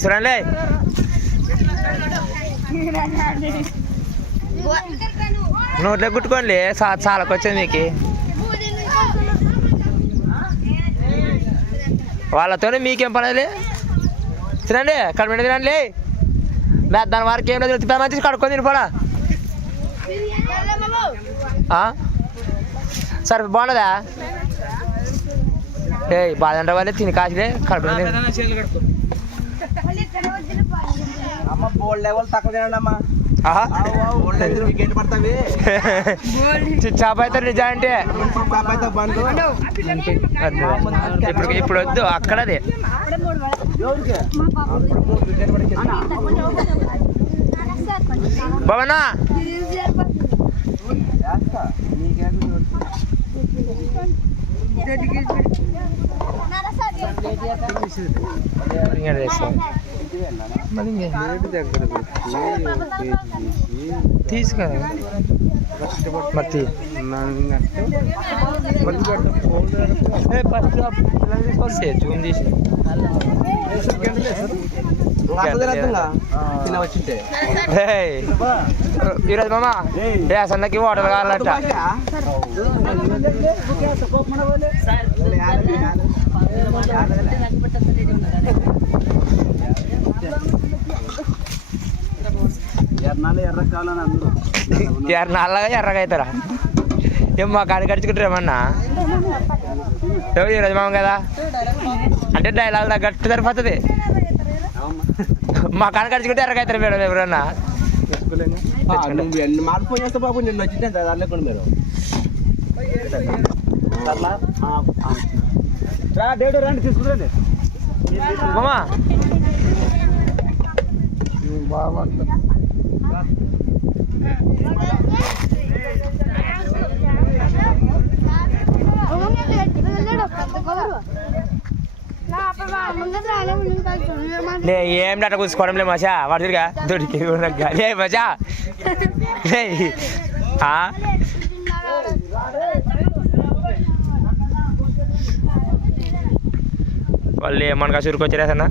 చూడండి నోట్లో కుట్టుకోండి చాలకు వచ్చింది మీకు వాళ్ళతోనే మీకేం పడలే తినండి కడుపు తినండి. మే- దాని వారికి ఏం లేదు తిప్పి మంచి కడుక్కొని తినిపోడా సరే బాగున్నదా? ఏ బాధ అంటే వాళ్ళే తిని. కాసిలే కడుపు చేప అయితే నిజా అంటే? ఇప్పుడు ఇప్పుడు వద్దు అక్కడది. ఎవరికి? ఇంకా చేస్తాం. మరి ఇంకే. తీసుకురా మరి తీ. ఏ, ఫస్ట్ జూమ్ తీసి ఈరోజు మామ ఏ వాటర్ కావాలంట ఎర్నాలు ఎర్ర కావాలని అందరూ. ఎర్రగా అవుతారా ఏం మా కాడి కడుచుకుంటారు ఏమన్నా? ఎవరు ఈరోజు మామ కదా? అంటే డైలాగ్ తగ్గట్టు సరిపోతుంది. మా కాడ కడుచుకుంటే ఎర్రగా అవుతారు మేడం ఎవరన్నా? మార్పు చేస్తే బాబు నిన్న వచ్చింటే దాని మీరు రండి తీసుకురండి. మామా. లే ఏం డాట కూసుకోవడం లే మచా వాడు తిరిగా దొరికి లే మచా లే ఆ? వాళ్ళు ఏమనగా చురుకొచ్చారా సన్న